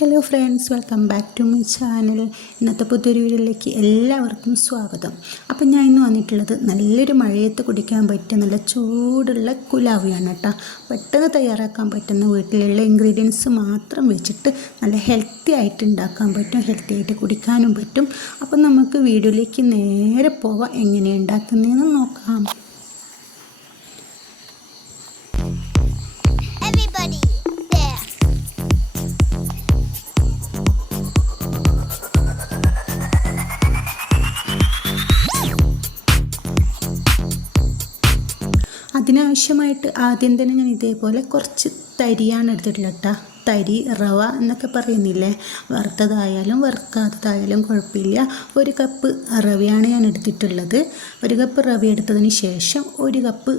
Hello friends welcome back to my channel. ഇന്നത്തെ പുതിയൊരു വീഡിയോയിലേക്ക് എല്ലാവർക്കും സ്വാഗതം. അപ്പം ഞാൻ ഇന്ന് വന്നിട്ടുള്ളത് നല്ലൊരു മഴയത്ത് കുടിക്കാൻ പറ്റിയ നല്ല ചൂടുള്ള കുലാവിയാണ് കേട്ടോ. പെട്ടെന്ന് തയ്യാറാക്കാൻ പറ്റുന്ന വീട്ടിലുള്ള ഇൻഗ്രീഡിയൻസ് മാത്രം വെച്ചിട്ട് നല്ല ഹെൽത്തി ആയിട്ട് ഉണ്ടാക്കാൻ പറ്റും ഹെൽത്തി ആയിട്ട് കുടിക്കാനും പറ്റും. അപ്പം നമുക്ക് വീഡിയോയിലേക്ക് നേരെ പോവാം. എങ്ങനെ ഉണ്ടാക്കുന്നതെന്ന് നോക്കാം. അതിനാവശ്യമായിട്ട് ആദ്യം തന്നെ ഞാൻ ഇതേപോലെ കുറച്ച് തരിയാണ് എടുത്തിട്ടുള്ളത് കേട്ടോ തരി റവ എന്നൊക്കെ പറയുന്നില്ലേ? വറുത്തതായാലും വറുക്കാത്തതായാലും കുഴപ്പമില്ല. ഒരു കപ്പ് റവയാണ് ഞാൻ എടുത്തിട്ടുള്ളത്. ഒരു കപ്പ് റവ എടുത്തതിന് ശേഷം ഒരു കപ്പ്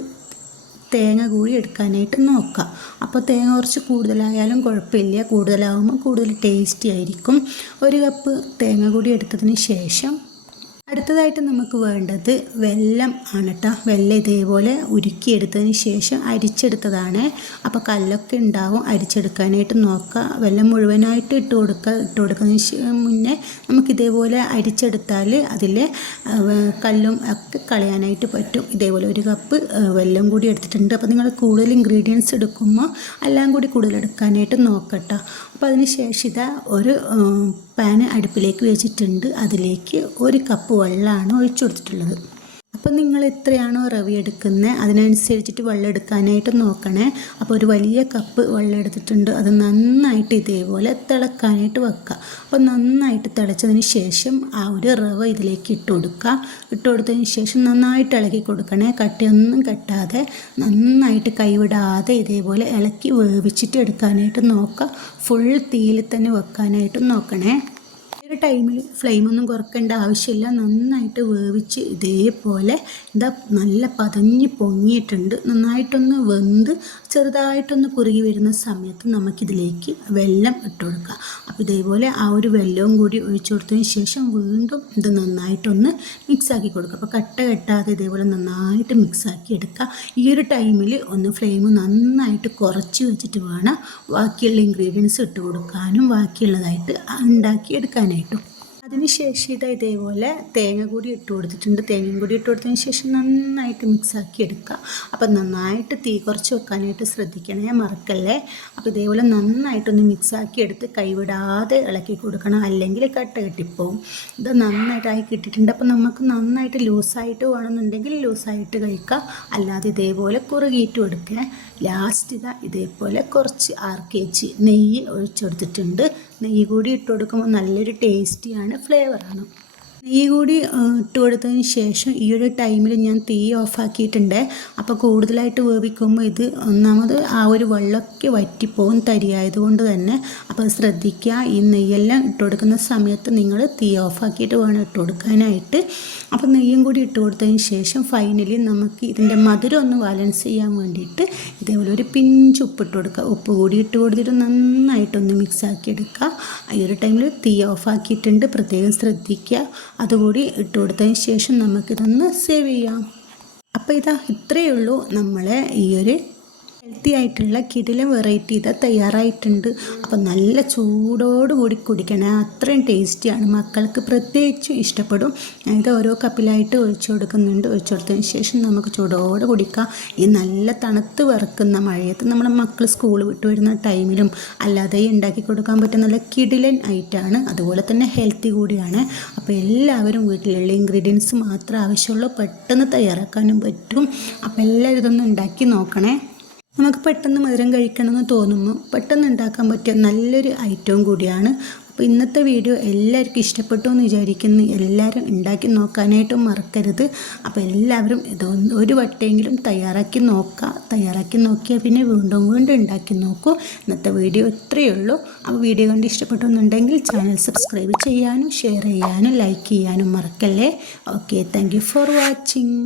തേങ്ങ കൂടി എടുക്കാനായിട്ട് നോക്കാം. അപ്പോൾ തേങ്ങ കുറച്ച് കൂടുതലായാലും കുഴപ്പമില്ല. കൂടുതലാകുമ്പോൾ കൂടുതൽ ടേസ്റ്റി ആയിരിക്കും. ഒരു കപ്പ് തേങ്ങ കൂടി എടുത്തതിന് ശേഷം അടുത്തതായിട്ട് നമുക്ക് വേണ്ടത് വെല്ലം ആണ് കേട്ടോ വെല്ലം ഇതേപോലെ ഉരുക്കിയെടുത്തതിന് ശേഷം അരിച്ചെടുത്തതാണ്. അപ്പോൾ കല്ലൊക്കെ ഉണ്ടാവും അരിച്ചെടുക്കാനായിട്ട് നോക്കുക വെല്ലം മുഴുവനായിട്ട് ഇട്ട് കൊടുക്കുക ഇട്ട് കൊടുക്കുന്നതിന് മുന്നേ നമുക്ക് ഇതേപോലെ അരിച്ചെടുത്താൽ അതിൽ കല്ലും ഒക്കെ കളയാനായിട്ട് പറ്റും. ഇതേപോലെ ഒരു കപ്പ് വെല്ലം കൂടി എടുത്തിട്ടുണ്ട്. അപ്പോൾ നിങ്ങൾ കൂടുതൽ ഇൻഗ്രീഡിയൻസ് എടുക്കുമ്പോൾ എല്ലാം കൂടി കൂടുതൽ എടുക്കാനായിട്ട് നോക്കട്ടോ അപ്പോൾ അതിന് ശേഷം ഇതാ ഒരു പാന് അടുപ്പിലേക്ക് വെച്ചിട്ടുണ്ട്. അതിലേക്ക് ഒരു കപ്പ് വെള്ളമാണ് ഒഴിച്ചു കൊടുത്തിട്ടുള്ളത്. അപ്പോൾ നിങ്ങൾ എത്രയാണോ റവി എടുക്കുന്നത് അതിനനുസരിച്ചിട്ട് വെള്ളം എടുക്കാനായിട്ട് നോക്കണേ. അപ്പോൾ ഒരു വലിയ കപ്പ് വെള്ളം എടുത്തിട്ടുണ്ട് അത് നന്നായിട്ട് ഇതേപോലെ തിളക്കാനായിട്ട് വെക്കുക. അപ്പോൾ നന്നായിട്ട് തിളച്ചതിന് ശേഷം ആ ഒരു റവ ഇതിലേക്ക് ഇട്ട് കൊടുക്കുക. ഇട്ട് കൊടുത്തതിന് ശേഷം നന്നായിട്ട് ഇളക്കി കൊടുക്കണേ. കട്ടിയൊന്നും കെട്ടാതെ നന്നായിട്ട് കൈവിടാതെ ഇതേപോലെ ഇളക്കി വേവിച്ചിട്ട് എടുക്കാനായിട്ട് നോക്കുക. ഫുൾ തീയിൽ തന്നെ വെക്കാനായിട്ട് നോക്കണേ. ടൈമിൽ ഫ്ലെയിമൊന്നും കുറക്കേണ്ട ആവശ്യമില്ല. നന്നായിട്ട് വേവിച്ച് ഇതേപോലെ എന്താ നല്ല പതഞ്ഞ് പൊങ്ങിയിട്ടുണ്ട്. നന്നായിട്ടൊന്ന് വെന്ത് ചെറുതായിട്ടൊന്ന് കുറുകി വരുന്ന സമയത്ത് നമുക്കിതിലേക്ക് വെള്ളം ഇട്ട് കൊടുക്കാം. അപ്പോൾ ഇതേപോലെ ആ ഒരു വെള്ളവും കൂടി ഒഴിച്ചു കൊടുത്തതിന് ശേഷം വീണ്ടും ഇത് നന്നായിട്ടൊന്ന് മിക്സാക്കി കൊടുക്കുക അപ്പോൾ കട്ട കെട്ടാതെ ഇതേപോലെ നന്നായിട്ട് മിക്സാക്കി എടുക്കുക ഈ ഒരു ടൈമിൽ ഒന്ന് ഫ്ലെയിം നന്നായിട്ട് കുറച്ച് വെച്ചിട്ട് വേണം ബാക്കിയുള്ള ഇൻഗ്രീഡിയൻസ് ഇട്ട് കൊടുക്കാനും ബാക്കിയുള്ളതായിട്ട് ഉണ്ടാക്കി എടുക്കാനായിട്ടും. അതിനുശേഷം ഇത് ഇതേപോലെ തേങ്ങ കൂടി ഇട്ട് കൊടുത്തിട്ടുണ്ട്. തേങ്ങയും കൂടി ഇട്ട് കൊടുത്തതിന് ശേഷം നന്നായിട്ട് മിക്സാക്കി എടുക്കുക. അപ്പം നന്നായിട്ട് തീ കുറച്ച് വെക്കാനായിട്ട് ശ്രദ്ധിക്കണേ മറക്കല്ലേ? അപ്പോൾ ഇതേപോലെ നന്നായിട്ടൊന്ന് മിക്സാക്കി എടുത്ത് കൈവിടാതെ ഇളക്കി കൊടുക്കണം. അല്ലെങ്കിൽ കട്ട കെട്ടിപ്പോവും. ഇത് നന്നായിട്ടായി കിട്ടിയിട്ടുണ്ട്. അപ്പോൾ നമുക്ക് നന്നായിട്ട് ലൂസായിട്ട് വേണമെന്നുണ്ടെങ്കിൽ ലൂസായിട്ട് കഴിക്കുക അല്ലാതെ ഇതേപോലെ കുറുകിയിട്ടും എടുക്കുക ലാസ്റ്റ് ഇതാ ഇതേപോലെ കുറച്ച് ആർ കെ ജി നെയ്യ് ഒഴിച്ചെടുത്തിട്ടുണ്ട് നെയ്യ് കൂടി ഇട്ട് കൊടുക്കുമ്പോൾ നല്ലൊരു ടേസ്റ്റിയാണ് ഫ്ലേവറാണ് നെയ്യ് കൂടി ഇട്ട് കൊടുത്തതിന് ശേഷം ഈ ഒരു ടൈമിൽ ഞാൻ തീ ഓഫാക്കിയിട്ടുണ്ട്. അപ്പോൾ കൂടുതലായിട്ട് വേവിക്കുമ്പോൾ ഇത് ഒന്നാമത് ആ ഒരു വെള്ളമൊക്കെ വറ്റിപ്പോകും തരിയായതുകൊണ്ട് തന്നെ. അപ്പോൾ ശ്രദ്ധിക്കുക. ഈ നെയ്യെല്ലാം ഇട്ട് കൊടുക്കുന്ന സമയത്ത് നിങ്ങൾ തീ ഓഫാക്കിയിട്ട് വേണം ഇട്ട് കൊടുക്കാനായിട്ട് അപ്പോൾ നെയ്യും കൂടി ഇട്ട് കൊടുത്തതിന് ശേഷം ഫൈനലി നമുക്ക് ഇതിന്റെ മധുരം ഒന്ന് ബാലൻസ് ചെയ്യാൻ വേണ്ടിയിട്ട് ഇതേപോലെ ഒരു പിഞ്ച് ഉപ്പിട്ട് കൊടുക്കുക. ഉപ്പ് കൂടി ഇട്ട് കൊടുത്തിട്ട് നന്നായിട്ടൊന്ന് മിക്സ് ആക്കി എടുക്കുക. ഈ ഒരു ടൈമിൽ തീ ഓഫാക്കിയിട്ടുണ്ട്. പ്രത്യേകം ശ്രദ്ധിക്കുക. അതുകൂടി ഇട്ട് കൊടുത്തതിന് ശേഷം നമുക്കിതൊന്ന് സേവ് ചെയ്യാം. അപ്പോൾ ഇതാ ഇത്രയേ ഉള്ളൂ നമ്മളെ ഈ ഒരു ഹെൽത്തി ആയിട്ടുള്ള കിടിലം വെറൈറ്റി ഇതാ തയ്യാറായിട്ടുണ്ട്. അപ്പോൾ നല്ല ചൂടോട് കൂടി കുടിക്കണേ. അത്രയും ടേസ്റ്റിയാണ് മക്കൾക്ക് പ്രത്യേകിച്ചും ഇഷ്ടപ്പെടും. ഇത് ഓരോ കപ്പിലായിട്ട് ഒഴിച്ചു കൊടുക്കുന്നുണ്ട്. ഒഴിച്ചു കൊടുത്തതിന് ശേഷം നമുക്ക് ചൂടോട് കുടിക്കാം. ഈ നല്ല തണുത്ത് വിറക്കുന്ന മഴയത്ത് നമ്മുടെ മക്കൾ സ്കൂൾ വിട്ട് വരുന്ന ടൈമിലും അല്ലാതെ ഉണ്ടാക്കി കൊടുക്കാൻ പറ്റുന്ന നല്ല കിടിലൻ ഐറ്റാണ് അതുപോലെ തന്നെ ഹെൽത്തി കൂടിയാണ്. അപ്പോൾ എല്ലാവരും വീട്ടിലുള്ള ഇൻഗ്രീഡിയൻസ് മാത്രം ആവശ്യമുള്ളൂ പെട്ടെന്ന് തയ്യാറാക്കാനും പറ്റും. അപ്പോൾ എല്ലാവരും ഇതൊന്ന് ഉണ്ടാക്കി നോക്കണേ. നമുക്ക് പെട്ടെന്ന് മധുരം കഴിക്കണമെന്ന് തോന്നുമ്പോൾ പെട്ടെന്ന് ഉണ്ടാക്കാൻ പറ്റിയ നല്ലൊരു ഐറ്റവും കൂടിയാണ്. അപ്പോൾ ഇന്നത്തെ വീഡിയോ എല്ലാവർക്കും ഇഷ്ടപ്പെട്ടു എന്ന് വിചാരിക്കുന്നു. എല്ലാവരും ഉണ്ടാക്കി നോക്കാനായിട്ടും മറക്കരുത്. അപ്പോൾ എല്ലാവരും ഇതൊന്ന് ഒരു വട്ടയെങ്കിലും തയ്യാറാക്കി നോക്കുക. തയ്യാറാക്കി നോക്കിയാൽ പിന്നെ വീണ്ടും വീണ്ടും ഉണ്ടാക്കി നോക്കൂ. ഇന്നത്തെ വീഡിയോ ഇത്രയേ ഉള്ളൂ. അപ്പോൾ വീഡിയോ കണ്ട് ഇഷ്ടപ്പെട്ടെന്നുണ്ടെങ്കിൽ ചാനൽ സബ്സ്ക്രൈബ് ചെയ്യാനും ഷെയർ ചെയ്യാനും ലൈക്ക് ചെയ്യാനും മറക്കല്ലേ? Okay thank for watching.